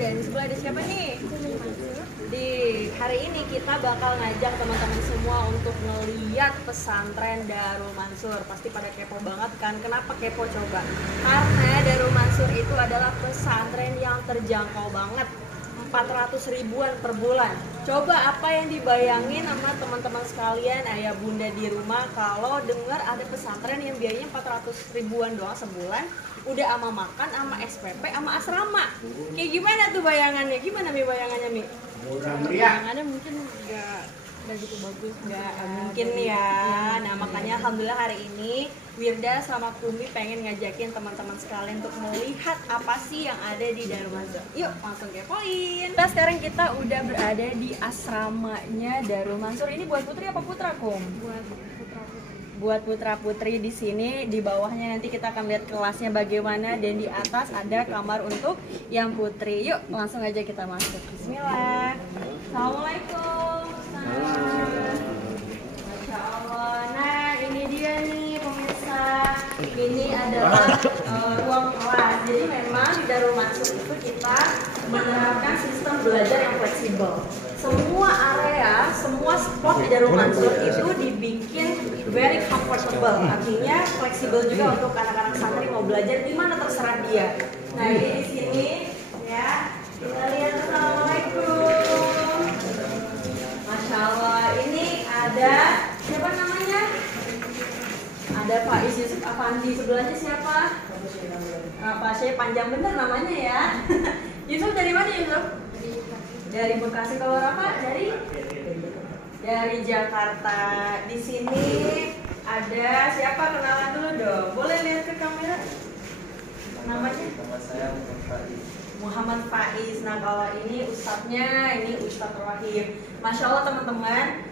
dan di sebelah ada siapa nih? Di hari ini kita bakal ngajak teman-teman semua untuk ngeliat pesantren Darul Mansur. Pasti pada kepo banget kan? Kenapa kepo coba? Karena Darul Mansur itu adalah pesantren yang terjangkau banget, 400 ribuan per bulan. Coba apa yang dibayangin sama teman-teman sekalian, ayah bunda di rumah, kalau dengar ada pesantren yang biayanya 400 ribuan doang sebulan, udah ama makan, ama SPP, ama asrama. Kayak gimana tuh bayangannya? Gimana Mi bayangannya Mi? Murah meriah. Bayangannya mungkin nggak gitu bagus, nggak mungkin ya. Nah makanya alhamdulillah hari ini Wirda sama Kumi pengen ngajakin teman-teman sekalian untuk melihat apa sih yang ada di Darul Mansur. Yuk langsung kepoin. Nah sekarang kita udah berada di asramanya Darul Mansur. Ini buat putri apa putra, Kum? Buat putra-putri di sini. Di bawahnya nanti kita akan lihat kelasnya bagaimana, dan di atas ada kamar untuk yang putri. Yuk langsung aja kita masuk. Bismillah. Assalamualaikum. Masya Allah. Nah ini dia nih pemirsa. Ini adalah ruang kelas. Jadi memang di Darul Mansur itu kita menerapkan sistem belajar yang fleksibel. Semua area, semua spot di Darul Mansur itu dibikin very comfortable. Artinya fleksibel juga untuk anak-anak santri mau belajar di mana terserah dia. Nah ini di sini ya. Kita lihat. Assalamualaikum. Masya Allah. Ini ada siapa namanya? Ada Pak Yusuf Afandi. Sebelahnya siapa? Pak Syekh, panjang bener namanya ya. Yusuf dari mana Yusuf? Dari Bekasi. Kalau Rafa dari Jakarta. Di sini ada siapa? Kenalan dulu dong. Boleh lihat ke kamera? Namanya? Nama saya Muhammad Faiz. Nah kalau ini ustadznya, ini Ustadz Rahim. Masya Allah teman-teman,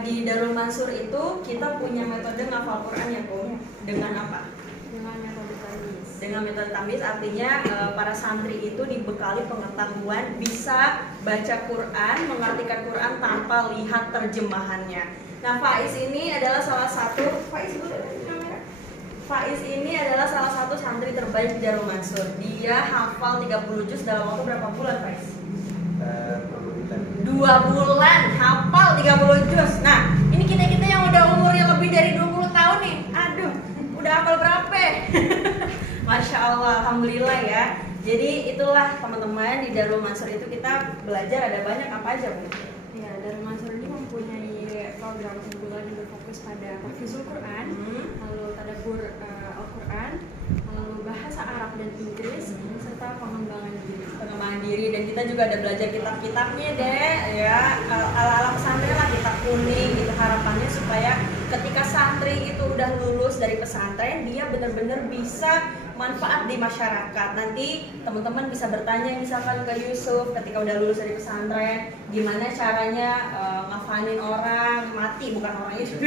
di Darul Mansur itu kita punya metode ngafal Quran ya Kum. Dengan apa? Dengan metode tamis. Dengan metode tamis artinya para santri itu dibekali pengetahuan bisa baca Quran, mengartikan Quran tanpa lihat terjemahannya. Nah Faiz ini adalah salah satu Faiz ini adalah salah satu santri terbaik di Darul Mansur. Dia hafal 30 juz dalam waktu berapa bulan, Faiz? 2 bulan hafal 30 juz. Nah, ini kita-kita yang udah umurnya lebih dari 20 tahun nih. Aduh, udah hafal berapa? Masya Allah, alhamdulillah ya. Jadi itulah teman-teman, di Darul Mansur itu kita belajar ada banyak apa aja, Bu? Ya, Darul Mansur ini mempunyai program unggulan yang berfokus pada tahfizul Quran, lalu tadabbur Al-Quran, lalu bahasa Arab dan Inggris, serta pengembangan diri. Pengembangan diri, dan kita juga ada belajar kitab-kitabnya deh, ya ala-ala pesantren lah, kitab kuning gitu. Harapannya supaya ketika santri itu udah lulus dari pesantren, dia benar-benar bisa manfaat di masyarakat. Nanti teman-teman bisa bertanya misalkan ke Yusuf ketika udah lulus dari pesantren, gimana caranya ngafalin orang mati, bukan orang Yusuf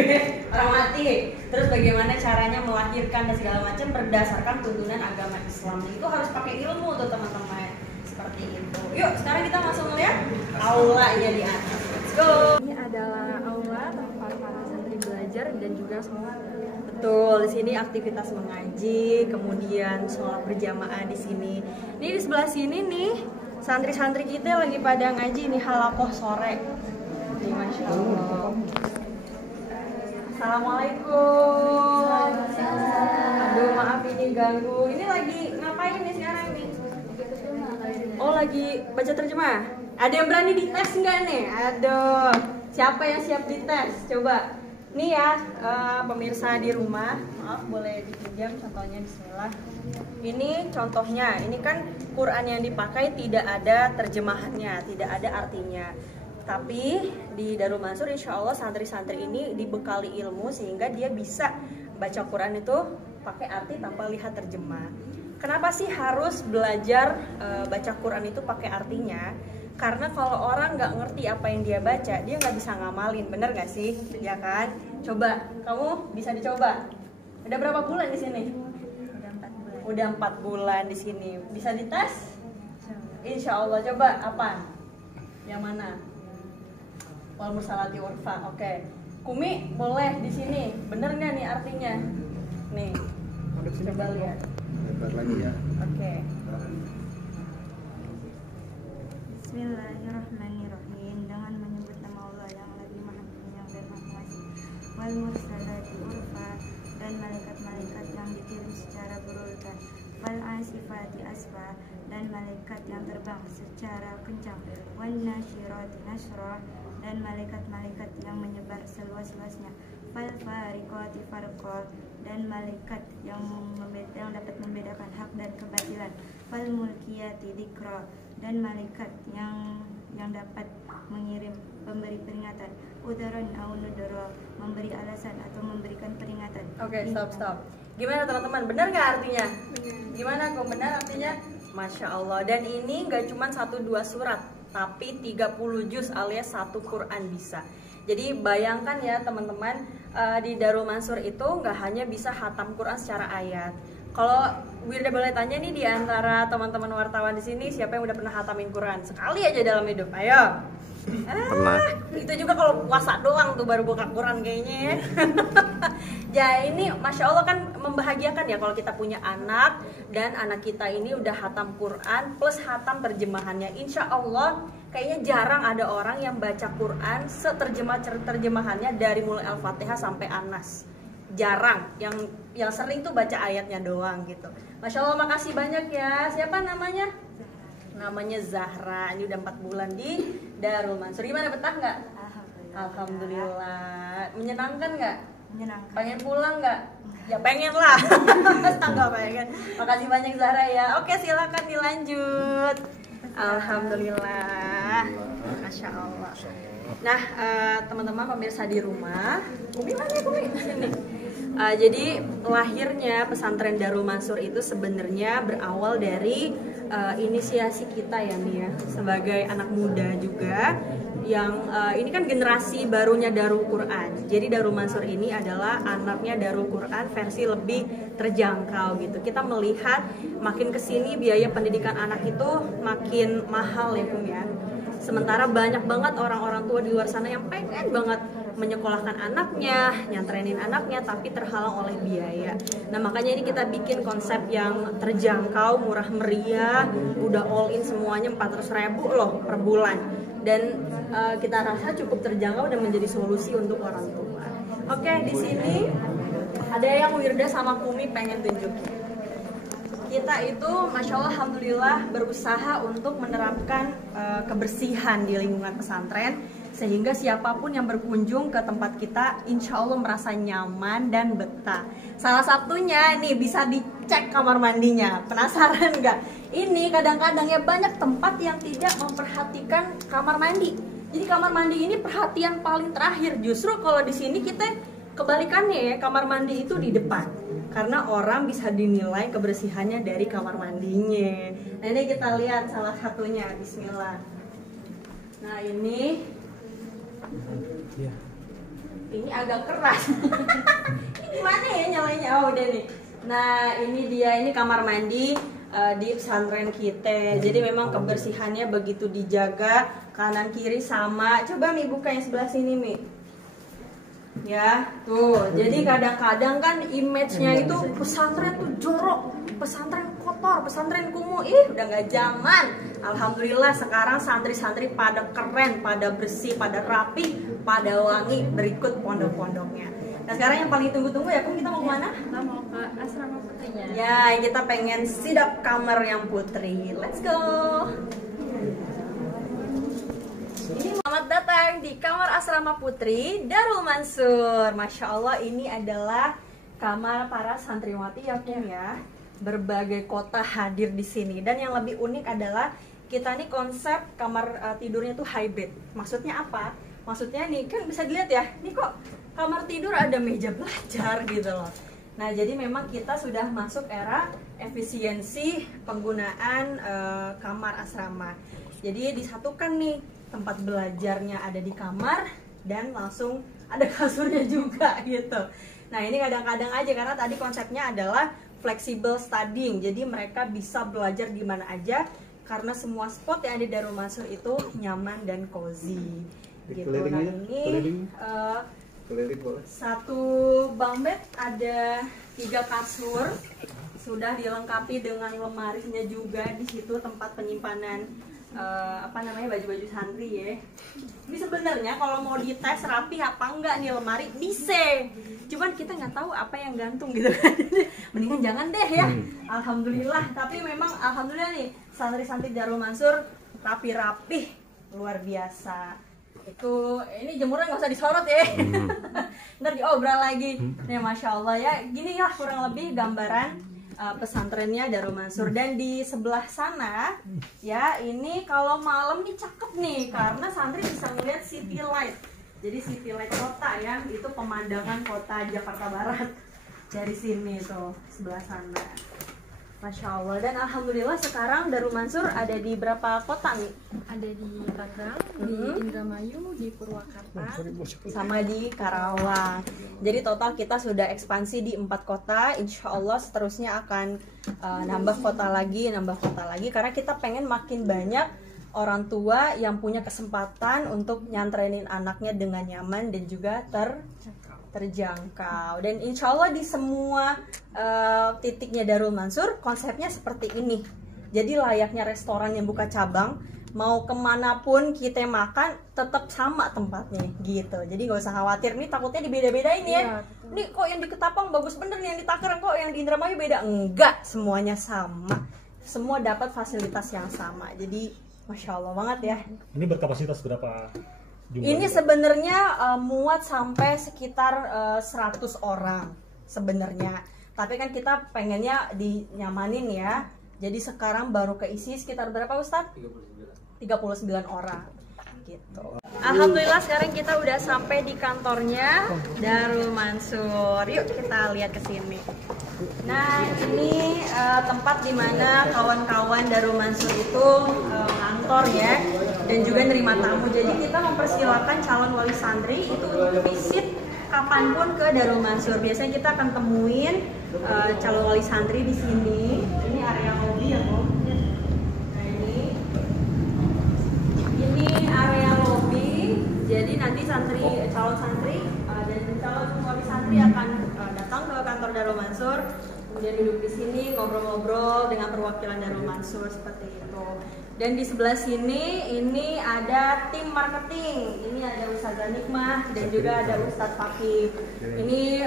orang mati, terus bagaimana caranya melahirkan dan segala macam berdasarkan tuntunan agama Islam. Itu harus pakai ilmu tuh teman-teman, seperti itu. Yuk sekarang kita langsung lihat aulanya di atas. Let's go. Ini adalah aula tempat para santri belajar dan juga sholat. Betul, di sini aktivitas mengaji, kemudian sholat berjamaah di sini. Ini di sebelah sini nih, santri-santri kita lagi pada ngaji nih halakoh sore. Nih, Masya Allah. Assalamualaikum. Aduh, maaf ini ganggu. Ini lagi ngapain nih sekarang nih? Oh, lagi baca terjemah. Ada yang berani dites nggak nih? Aduh, siapa yang siap dites? Coba. Nih ya, pemirsa di rumah, maaf boleh dipinjam contohnya, bismillah. Ini contohnya, ini kan Quran yang dipakai tidak ada terjemahannya, tidak ada artinya. Tapi di Darul Mansur insya Allah santri-santri ini dibekali ilmu sehingga dia bisa baca Quran itu pakai arti tanpa lihat terjemah. Kenapa sih harus belajar baca Quran itu pakai artinya? Karena kalau orang nggak ngerti apa yang dia baca, dia nggak bisa ngamalin, bener nggak sih? Ya kan? Coba, kamu bisa dicoba. Udah berapa bulan di sini? Udah 4 bulan di sini. Bisa dites? Insya Allah. Coba apa? Yang mana? Wal mursalati urfa. Oke. Kumi boleh di sini. Bener nggak nih artinya? Nih. Coba lihat. Lebar lagi ya. Oke. wal mursalati urfa, dan malaikat-malaikat yang dikirim secara berurutan, fal asifati asfa, dan malaikat yang terbang secara kencang, wan nasyirati nashra, dan malaikat-malaikat yang menyebar seluas-luasnya, fal fariqati farqa, dan malaikat yang dapat membedakan hak dan kebatilan, fal mulkiyati dzikra, dan malaikat yang dapat mengirim pemberi peringatan, udaron au nudoro, memberi alasan atau memberikan peringatan. Oke, stop. Gimana teman-teman? Benar nggak artinya? Gimana kok benar artinya? Masya Allah. Dan ini nggak cuma 1-2 surat, tapi 30 juz alias 1 Quran bisa. Jadi bayangkan ya teman-teman, di Darul Mansur itu nggak hanya bisa khatam Quran secara ayat. Kalau Wirda boleh tanya nih, di antara teman-teman wartawan di sini siapa yang udah pernah khatamin Quran sekali aja dalam hidup? Ayo. Pernah. Itu juga kalau puasa doang tuh baru buka Quran kayaknya ya. Ya ini Masya Allah kan membahagiakan ya kalau kita punya anak dan anak kita ini udah khatam Quran plus khatam terjemahannya. Insya Allah kayaknya jarang ada orang yang baca Quran terjemahannya dari mulai Al-Fatihah sampai An-Nas. Jarang, yang sering tuh baca ayatnya doang gitu. Masya Allah, makasih banyak ya. Siapa namanya? Namanya Zahra. Ini udah 4 bulan di Darul Mansur. Gimana, betah nggak? Alhamdulillah. Menyenangkan nggak? Menyenangkan. Pengen pulang nggak? Ya pengen lah. Nggak pengen. Makasih banyak Zahra ya. Oke, silakan dilanjut. Alhamdulillah. Masya Allah. Nah, teman-teman pemirsa di rumah, Umi mana Umi? Sini. Jadi lahirnya pesantren Darul Mansur itu sebenarnya berawal dari inisiasi kita ya nih ya, sebagai anak muda juga yang ini kan generasi barunya Darul Quran. Jadi Darul Mansur ini adalah anaknya Darul Quran versi lebih terjangkau gitu. Kita melihat makin kesini biaya pendidikan anak itu makin mahal ya Kum ya. Sementara banyak banget orang-orang tua di luar sana yang pengen banget menyekolahkan anaknya, nyantrenin anaknya, tapi terhalang oleh biaya. Nah makanya ini kita bikin konsep yang terjangkau, murah meriah, udah all in semuanya 400.000 loh per bulan. Dan kita rasa cukup terjangkau dan menjadi solusi untuk orang tua. Oke, di sini ada yang Wirda sama Kumi pengen tunjukin. Kita itu Masya Allah Alhamdulillah berusaha untuk menerapkan kebersihan di lingkungan pesantren, sehingga siapapun yang berkunjung ke tempat kita insya Allah merasa nyaman dan betah. Salah satunya nih bisa dicek kamar mandinya. Penasaran nggak? Ini kadang-kadang ya banyak tempat yang tidak memperhatikan kamar mandi. Jadi kamar mandi ini perhatian paling terakhir. Justru kalau di sini kita kebalikannya ya, kamar mandi itu di depan. Karena orang bisa dinilai kebersihannya dari kamar mandinya. Nah ini kita lihat salah satunya. Bismillah. Nah ini agak keras. Ini gimana ya nyalanya? Oh udah nih. Nah ini dia, ini kamar mandi di pesantren kita. Jadi memang kebersihannya begitu dijaga, kanan kiri sama. Coba Mi buka yang sebelah sini Mi. Ya, tuh. Jadi kadang-kadang kan image-nya itu pesantren tuh jorok, pesantren kotor, pesantren kumuh. Udah nggak zaman. Alhamdulillah sekarang santri-santri pada keren, pada bersih, pada rapi, pada wangi berikut pondok-pondoknya. Nah sekarang yang paling tunggu-tunggu ya, Kum, kita mau kemana? Kita mau ke asrama putrinya. Ya, kita pengen sidap kamar yang putri. Let's go. Selamat datang di kamar asrama putri Darul Mansur. Masya Allah, ini adalah kamar para santriwati ya Kum ya. Berbagai kota hadir di sini. Dan yang lebih unik adalah kita nih konsep kamar tidurnya tuh hybrid. Maksudnya apa? Maksudnya nih kan bisa dilihat ya, nih kok kamar tidur ada meja belajar gitu loh. Nah jadi memang kita sudah masuk era efisiensi penggunaan kamar asrama. Jadi disatukan nih, tempat belajarnya ada di kamar dan langsung ada kasurnya juga gitu. Nah ini kadang-kadang aja karena tadi konsepnya adalah flexible studying. Jadi mereka bisa belajar di mana aja karena semua spot yang ada di Darul Mansur itu nyaman dan cozy. Gitu. Nah ini satu bunk bed ada 3 kasur, sudah dilengkapi dengan lemarinya juga di situ tempat penyimpanan baju-baju santri ya. Ini sebenarnya kalau mau dites rapi apa enggak nih lemari bisa, cuman kita nggak tahu apa yang gantung gitu kan. Mendingan jangan deh ya. Alhamdulillah, tapi memang alhamdulillah nih santri-santri Darul Mansur rapi-rapi luar biasa. Itu ini jemurnya nggak usah disorot ya. Ntar diobral lagi. Nih masya Allah ya, gini lah kurang lebih gambaran pesantrennya Darul Mansur. Dan di sebelah sana ya, ini kalau malam nih cakep nih karena santri bisa melihat city light. Jadi city light kota ya, itu pemandangan kota Jakarta Barat dari sini tuh sebelah sana. Masya Allah. Dan alhamdulillah sekarang Darul Mansur ada di berapa kota nih? Ada di Tangerang, di Indramayu, di Purwakarta, sama di Karawang. Jadi total kita sudah ekspansi di 4 kota. Insya Allah seterusnya akan nambah kota lagi karena kita pengen makin banyak orang tua yang punya kesempatan untuk nyantrenin anaknya dengan nyaman dan juga terjangkau. Dan insya Allah di semua titiknya Darul Mansur konsepnya seperti ini. Jadi layaknya restoran yang buka cabang, mau kemanapun kita makan tetap sama tempatnya gitu. Jadi nggak usah khawatir nih takutnya dibeda-bedain ya. Nih kok yang di Ketapang bagus bener nih, yang di Tangerang kok yang di Indramayu beda. Enggak, semuanya sama. Semua dapat fasilitas yang sama. Jadi masya Allah banget ya. Ini berkapasitas berapa jumlah? Ini sebenarnya muat sampai sekitar 100 orang sebenarnya. Tapi kan kita pengennya dinyamanin ya. Jadi sekarang baru keisi sekitar berapa Ustadz? 39 orang gitu. Alhamdulillah sekarang kita udah sampai di kantornya Darul Mansur. Yuk kita lihat ke sini. Nah, ini tempat dimana kawan-kawan Darul Mansur itu kantor ya, dan juga nerima tamu. Jadi kita mempersilahkan calon wali santri itu untuk visit kapanpun ke Darul Mansur. Biasanya kita akan temuin calon wali santri di sini. Ini area lobby ya, Om. Nah, ini area lobby. Jadi nanti calon santri dan calon wali santri akan datang ke kantor Darul Mansur, kemudian duduk di sini ngobrol-ngobrol dengan perwakilan Darul Mansur seperti itu. Dan di sebelah sini ini ada tim marketing. Ini ada Ustazah Nikmah dan juga ada Ustadz Fakih. Ini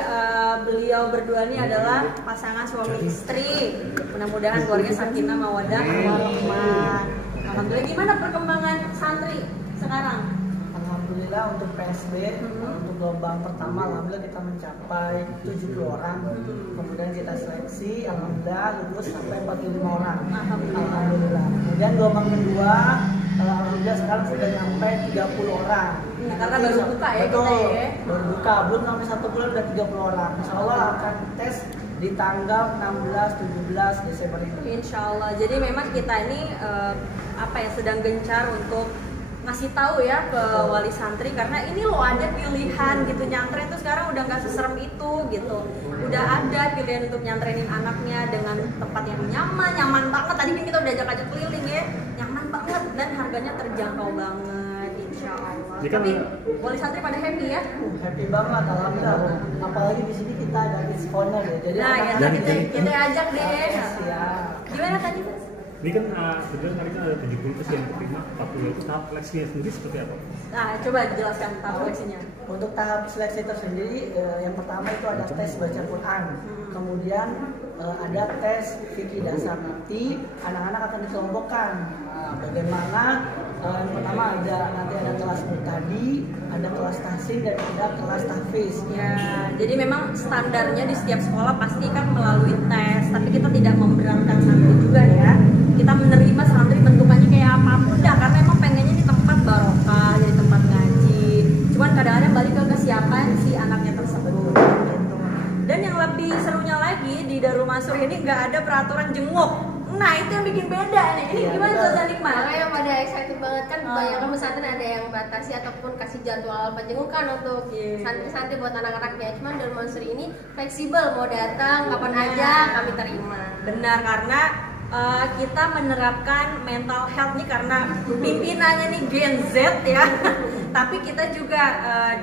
beliau berdua ini adalah pasangan suami istri. Mudah-mudahan keluarga sakinah mawaddah warahmah. Alhamdulillah. Gimana perkembangan santri sekarang? Alhamdulillah untuk PSB untuk gelombang pertama alhamdulillah kita mencapai 70 orang. Kemudian kita seleksi alhamdulillah lulus sampai 45 orang. Alhamdulillah. Kemudian gelombang kedua alhamdulillah sekarang sudah sampai 30 orang. Karena baru buka ya. Betul, kita ya. baru buka, belum sampai 1 bulan udah 30 orang. Insya Allah akan tes di tanggal 16-17 Desember ini. Insya Allah. Jadi memang kita ini sedang gencar untuk ngasih tahu ya ke wali santri, karena ini loh ada pilihan gitu. Nyantren tuh sekarang udah nggak seserem itu gitu. Udah ada pilihan untuk nyantrenin anaknya dengan tempat yang nyaman banget. Tadi kan kita udah ajak keliling ya, nyaman banget dan harganya terjangkau banget. Insya Allah. Tapi wali santri pada happy ya? Happy banget alhamdulillah. Apalagi di sini kita ada diskonnya ya. Jadi kita ajak deh. Gimana tadi? Ini kan sebenarnya tadi kan ada 70 terus yang terima 40 itu tahap seleksinya sendiri seperti apa? Nah, coba jelaskan tahap seleksinya. Untuk tahap seleksi tersendiri, yang pertama itu ada tes baca Quran, kemudian ada tes fikih dasar. Nanti anak-anak akan dikelompokkan. Bagaimana? Yang pertama nanti ada kelas mutadi, ada kelas tahsin dan ada kelas tahfiz. Ya, jadi memang standarnya di setiap sekolah pasti kan melalui tes, tapi kita tidak memberatkan santri juga ya. Kita menerima santri bentukannya kayak apapun dah, karena emang pengennya di tempat barokah, jadi tempat ngaji. Cuman kadang-kadang balik ke kesiapan si anaknya tersebut gitu. Dan yang lebih serunya lagi di Darul Mansur ini nggak ada peraturan jenguk. Nah, itu yang bikin beda nih. Ini gimana Ustazah Nikmah? Makanya pada excited banget kan, kebanyakan pesantren ada yang batasi ataupun kasih jadwal penjengukan untuk santri-santri buat anak-anaknya. Cuman Darul Mansur ini fleksibel, mau datang kapan aja kami terima. Benar, karena kita menerapkan mental health nih karena pimpinannya nih Gen Z ya. Tapi kita juga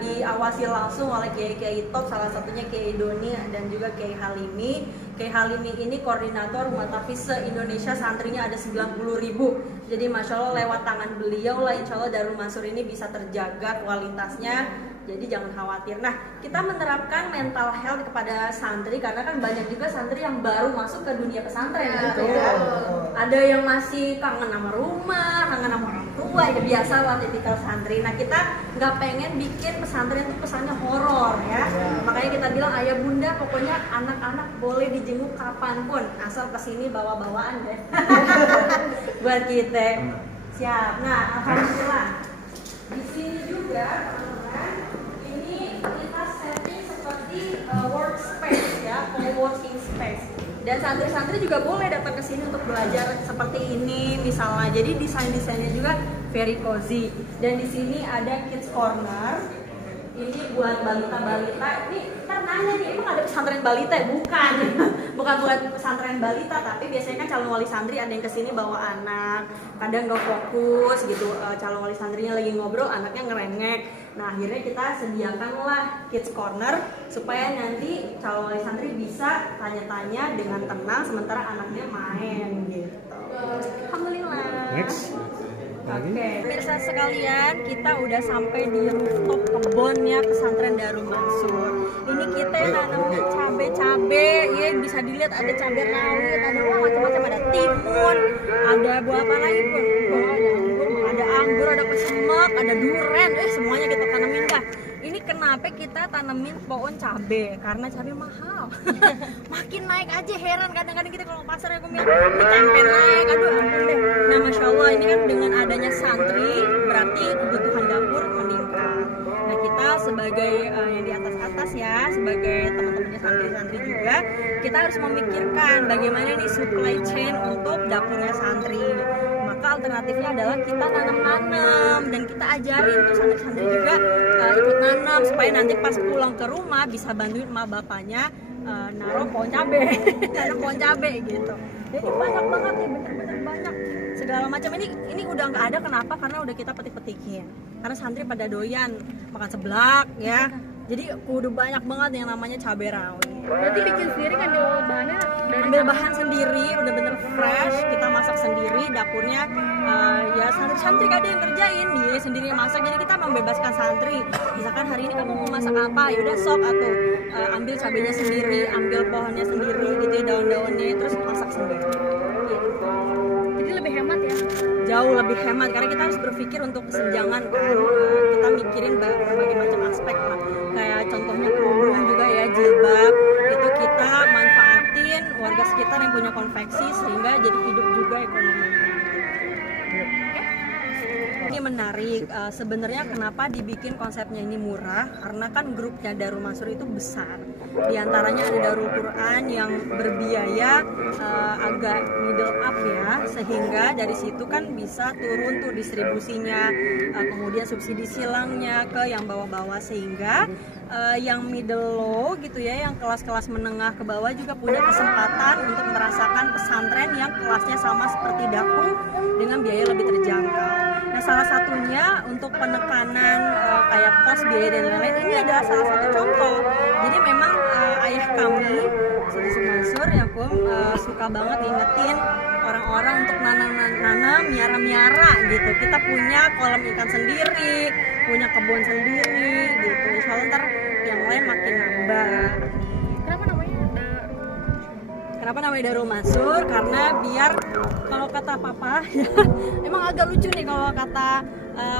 diawasi langsung oleh Kiai top, salah satunya Kiai Doni dan juga Kiai Halimi. Kiai Halimi ini koordinator Mu'tafis se-Indonesia, santrinya ada 90.000. Jadi Masya Allah lewat tangan beliau lah insya Allah Darul Mansur ini bisa terjaga kualitasnya. Jadi jangan khawatir. Nah, kita menerapkan mental health kepada santri karena kan banyak juga santri yang baru masuk ke dunia pesantren gitu ya. Ada yang masih kangen sama rumah, kangen sama orang tua, ya biasa lah tipikal santri. Nah, kita nggak pengen bikin pesantren itu pesannya horor ya. Makanya kita bilang ayah bunda pokoknya anak-anak boleh dijenguk kapanpun asal kesini bawa-bawaan deh. Buat kita. Siap. Nah, alhamdulillah. Di sini juga kita setting seperti workspace ya, co-working space. Dan santri-santri juga boleh datang ke sini untuk belajar seperti ini misalnya. Jadi desainnya juga very cozy. Dan di sini ada kids corner. Ini buat balita-balita. Ini ntar nanya nih, emang ada pesantren balita ya? Bukan. Bukan buat pesantren balita, tapi biasanya kan calon wali santri ada yang kesini bawa anak. Kadang nggak fokus gitu, calon wali santrinya lagi ngobrol, anaknya ngerengek. Nah akhirnya kita sediakanlah kids corner supaya nanti calon wali santri bisa tanya-tanya dengan tenang sementara anaknya main gitu. Alhamdulillah. Next. Oke, pemirsa sekalian, kita udah sampai di rooftop kebunnya pesantren Darul Mansur. Ini kita nanam cabe-cabe, ya bisa dilihat ada cabai rawit, ada macam-macam, ada timun, ada buah apa lagi pun, ada anggur, ada kesemek, ada durian, semuanya kita tanemin dah. Ini kenapa kita tanemin pohon cabe? Karena cabe mahal. Makin naik aja, heran kadang-kadang kita kalau pasar ya tempe naik, aduh ampun deh. Nah Masya Allah ini kan dengan adanya santri berarti kebutuhan dapur meningkat. Nah kita sebagai yang di atas-atas ya, sebagai teman-temannya santri-santri juga, kita harus memikirkan bagaimana nih supply chain untuk dapurnya santri. Maka alternatifnya adalah kita nanam-nanam dan kita ajarin tuh santri-santri juga ikut nanam supaya nanti pas pulang ke rumah bisa bantuin emak bapaknya naruh pohon cabe, nanam pohon cabe gitu. Jadi banyak banget nih, bener-bener banyak segala macam. Ini udah nggak ada, kenapa? Karena udah kita petik-petikin. Karena santri pada doyan makan seblak ya. Jadi udah banyak banget yang namanya cabai rawit. Berarti bikin sendiri kan bahannya dari ambil bahan sendiri, bener-bener fresh, kita masak sendiri, dapurnya ya santri-santri gak ada yang kerjain, dia sendiri yang masak. Jadi kita membebaskan santri, misalkan hari ini kamu mau masak apa, yaudah sok atau ambil cabainya sendiri, ambil pohonnya sendiri gitu ya, daun-daunnya, terus masak sendiri gitu. Jadi lebih hemat ya? Jauh lebih hemat, karena kita harus berpikir untuk kesenjangan kan. Kita mikirin berbagai macam aspek lah. Kayak contohnya kerudung juga ya, jilbab itu kita manfaatin warga sekitar yang punya konveksi sehingga jadi hidup juga ekonominya. Ini menarik, sebenarnya kenapa dibikin konsepnya ini murah, karena kan grupnya Darul Mansur itu besar. Di antaranya ada Darul Quran yang berbiaya agak middle up ya, sehingga dari situ kan bisa turun tuh distribusinya, kemudian subsidi silangnya ke yang bawah-bawah, sehingga yang middle low gitu ya, yang kelas-kelas menengah ke bawah juga punya kesempatan untuk merasakan pesantren yang kelasnya sama seperti Daku dengan biaya lebih terjangkau. Nah salah satunya untuk penekanan kayak kos, biaya dan lain-lain, ini adalah salah satu contoh. Jadi memang ayah kami Sidi Mansur ya Kum suka banget ingetin orang-orang untuk nanam, miara-miara gitu. Kita punya kolam ikan sendiri, punya kebun sendiri gitu. Insya Allah ntar yang lain makin nambah. Kenapa namanya Darul Mansur? Karena biar kalau kata papa, emang agak lucu nih kalau kata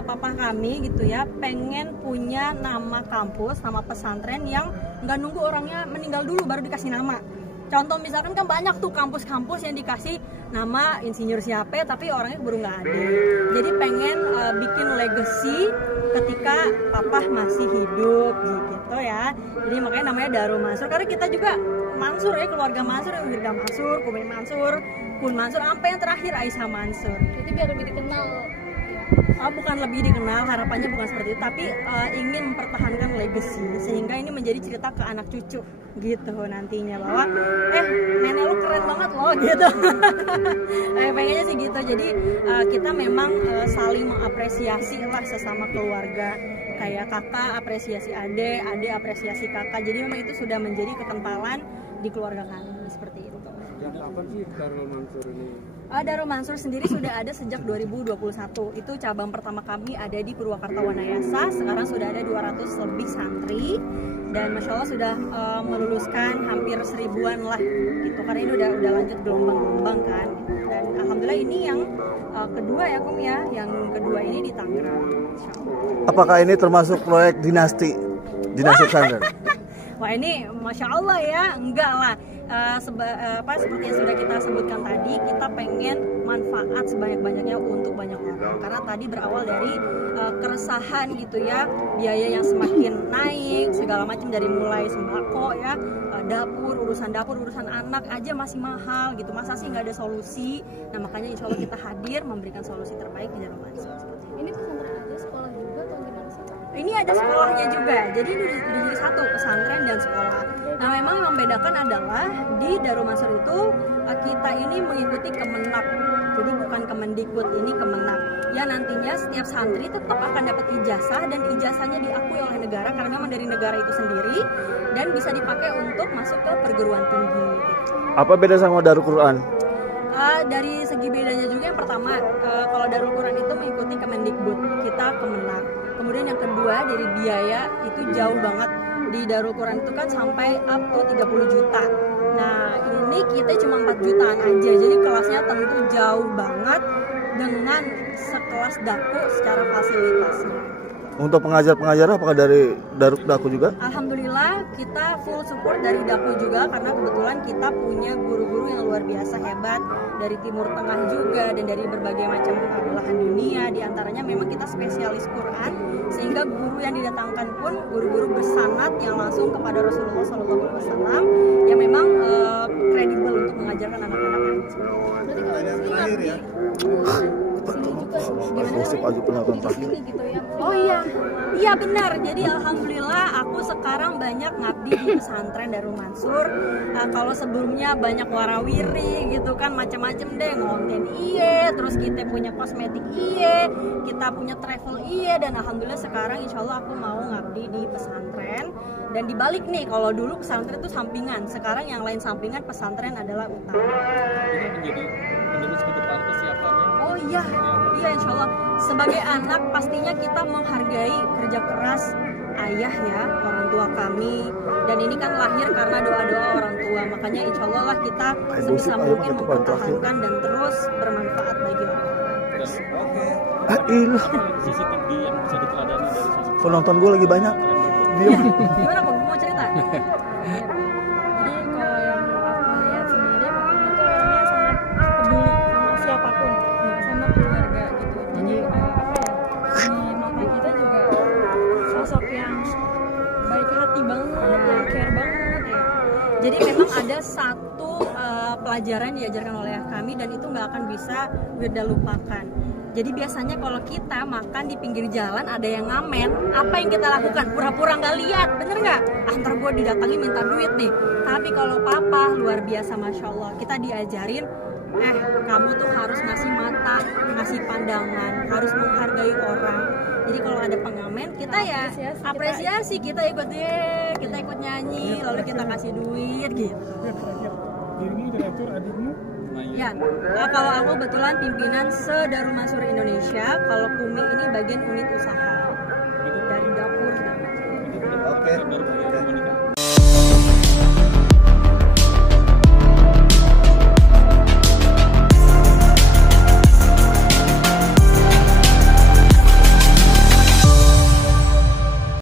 papa kami gitu ya, pengen punya nama kampus, nama pesantren yang nggak nunggu orangnya meninggal dulu baru dikasih nama. Contoh misalkan kan banyak tuh kampus-kampus yang dikasih nama insinyur siapa tapi orangnya baru nggak ada. Jadi pengen bikin legacy ketika papa masih hidup gitu ya. Jadi makanya namanya Darul Mansur, karena kita juga Mansur ya, keluarga Mansur, Wirda Mansur, Kumin Mansur, Kun Mansur, sampai yang terakhir Aisyah Mansur. Jadi biar lebih dikenal. Bukan lebih dikenal, harapannya bukan seperti itu, tapi ingin mempertahankan legacy sehingga ini menjadi cerita ke anak cucu gitu nantinya, bahwa nenek lu keren banget loh gitu. Pengennya sih gitu. Jadi kita memang saling mengapresiasi lah sesama keluarga, kayak kakak apresiasi adik, adik apresiasi kakak. Jadi memang itu sudah menjadi kekentalan di keluarga kami seperti itu. Sejak kapan sih Darul Mansur ini? Darul Mansur sendiri sudah ada sejak 2021. Itu cabang pertama kami ada di Purwakarta Wanayasa. Sekarang sudah ada 200 lebih santri dan masya Allah sudah meluluskan hampir 1000-an lah gitu. Karena ini udah lanjut gelombang-gelombang kan. Dan alhamdulillah ini yang kedua ya Kum ya. Yang kedua ini di Tangerang. Apakah ini termasuk proyek dinasti pesantren? Wah ini masya Allah ya, enggak lah. Seperti yang sudah kita sebutkan tadi, kita pengen manfaat sebanyak-banyaknya untuk banyak orang. Karena tadi berawal dari keresahan gitu ya, biaya yang semakin naik, segala macam dari mulai sembako ya, dapur, urusan anak aja masih mahal gitu. Masa sih nggak ada solusi? Nah makanya insya Allah kita hadir memberikan solusi terbaik di Darul Mansur. Ini pesantren aja, sekolah juga atau gimana sih? Ini ada sekolahnya juga, jadi ini udah jadi satu, pesantren dan sekolah. Nah memang yang membedakan adalah di Darul Mansur itu kita ini mengikuti Kemenak, jadi bukan Kemendikbud, ini Kemenak. Ya nantinya setiap santri tetap akan dapat ijazah dan ijazahnya diakui oleh negara karena memang dari negara itu sendiri dan bisa dipakai untuk masuk ke perguruan tinggi. Apa beda sama Darul Quran? Dari segi bedanya juga yang pertama, kalau Darul Quran itu mengikuti Kemendikbud, kita Kemenak. Kemudian yang kedua dari biaya itu jauh banget. Di Darul Quran itu kan sampai up to 30 juta. Nah ini kita cuma 4 jutaan aja. Jadi kelasnya tentu jauh banget dengan sekelas Daku secara fasilitasnya. Untuk pengajar-pengajar apakah dari Daku juga? Alhamdulillah kita full support dari Daku juga karena kebetulan kita punya guru-guru yang luar biasa hebat dari Timur Tengah juga dan dari berbagai macam belahan dunia. Di antaranya memang kita spesialis Quran sehingga guru yang didatangkan pun guru-guru bersanad yang langsung kepada Rasulullah SAW yang memang kredibel untuk mengajarkan anak-anak. Berarti kalau di sini ngabdi sini juga gitu ya. Oh iya benar. Jadi alhamdulillah aku sekarang banyak ngabdi di pesantren Darul Mansur. Kalau sebelumnya banyak warawiri gitu kan macam-macam deh, ngonten terus kita punya kosmetik kita punya travel dan alhamdulillah sekarang insya Allah aku mau ngabdi di pesantren. Dan dibalik nih, kalau dulu pesantren itu sampingan, sekarang yang lain sampingan, pesantren adalah utama. Ini menjadi penerus ke depan kesiapannya. Oh iya insya Allah. Sebagai anak pastinya kita menghargai kerja keras ayah ya, orang tua kami. Dan ini kan lahir karena doa-doa orang tua. Makanya insya Allah lah kita sebisa mungkin mempertahankan dan terus bermanfaat bagi orang tua. CCTV yang bisa diteladani dari sosok Penonton gue lagi banyak. Gimana Bang? Mau cerita? Jadi kalau yang aku lihat sendiri, Papa itu orangnya sangat peduli sama siapapun, sama keluarga gitu. Jadi di mata kita juga sosok yang baik hati banget, yang care banget ya. Jadi memang ada satu pelajaran diajarkan oleh kami dan itu nggak akan bisa Wirda lupakan. Jadi biasanya kalau kita makan di pinggir jalan ada yang ngamen, apa yang kita lakukan? Pura-pura nggak lihat, bener nggak? Ntar gue didatangi minta duit nih. Tapi kalau papa luar biasa, masya Allah, kita diajarin, kamu tuh harus ngasih mata, ngasih pandangan, harus menghargai orang. Jadi kalau ada pengamen, kita ya apresiasi, kita ikut nyanyi, lalu kita kasih duit gitu. dirimu, direktur, adikmu? Ya, kalau aku kebetulan pimpinan se-Darul Mansur Indonesia, kalau Kumi ini bagian unit usaha dari dapur dan